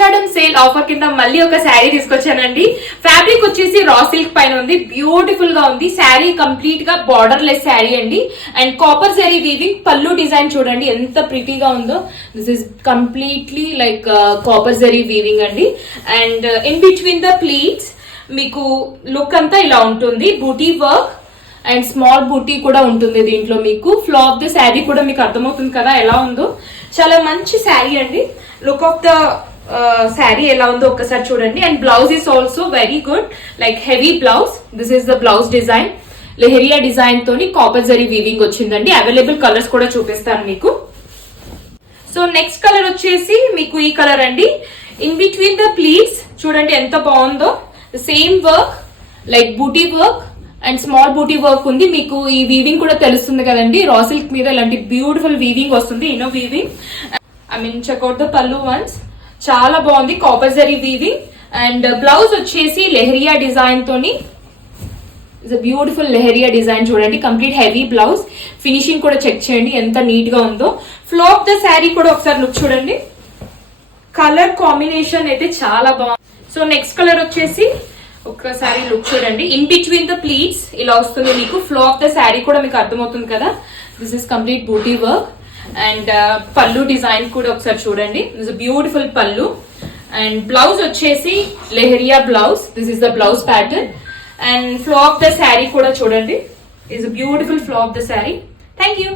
ఆషాఢం sale offer కింద మళ్ళీ ఒక శారీ తీసుకొచ్చానండి. ఫ్యాబ్రిక్ వచ్చేసి రా సిల్క్ పైన ఉంది, బ్యూటిఫుల్ గా ఉంది. శారీ కంప్లీట్ గా బార్డర్ లెస్ శారీ అండి. And copper zari weaving, pallu design చూడండి ఎంత ప్రిటీగా ఉందో. This is completely like copper zari weaving అండి. And in between the pleats మీకు లుక్ అంతా ఇలా ఉంటుంది. Booti work and small booti కూడా ఉంటుంది దీంట్లో. మీకు ఫ్లో ఆఫ్ ద శారీ కూడా మీకు అర్థమవుతుంది కదా ఎలా ఉందో. చాలా మంచి శారీ అండి. లుక్ ఆఫ్ ద శారీ ఎలా ఉందో ఒక్కసారి చూడండి. And blouse is also very good, like heavy blouse. This is the blouse design, lehariya design తోని కాపర్ జరీ వీవింగ్ వచ్చిందండి. అవైలబుల్ కలర్స్ కూడా చూపిస్తాను మీకు. సో నెక్స్ట్ కలర్ వచ్చేసి మీకు ఈ కలర్ అండి. ఇన్ బిట్వీన్ ద ప్లీట్స్ చూడండి ఎంత బాగుందో. Same work like buti work and small buti work ఉంది. మీకు ఈ వీవింగ్ కూడా తెలుస్తుంది కదండి. రా సిల్క్ మీద ఇలాంటి బ్యూటిఫుల్ వీవింగ్ వస్తుంది, ఇన్నో weaving. I mean check out the pallu once, చాలా బాగుంది copper zari weaving. And blouse వచ్చేసి లెహరియా డిజైన్ తోని, బ్యూటిఫుల్ లెహరియా డిజైన్ చూడండి. Complete heavy blouse. ఫినిషింగ్ కూడా చెక్ చేయండి ఎంత నీట్ గా ఉందో. ఫ్లో ఆఫ్ ద శారీ కూడా ఒకసారి లుక్ చూడండి. కలర్ కాంబినేషన్ అయితే చాలా బాగుంది. సో నెక్స్ట్ కలర్ వచ్చేసి ఒక్కసారి లుక్ చూడండి. ఇన్ బిట్వీన్ ద ప్లీట్స్ ఇలా వస్తుంది మీకు. ఫ్లో ఆఫ్ ద శారీ కూడా మీకు అర్థమవుతుంది కదా. This is complete buti work. And pallu design కూడా ఒకసారి చూడండి. This beautiful pallu. And blouse వచ్చేసి lehariya blouse. This is the blouse pattern. And flow of the sari కూడా చూడండి. Is beautiful flow of the sari. Thank you.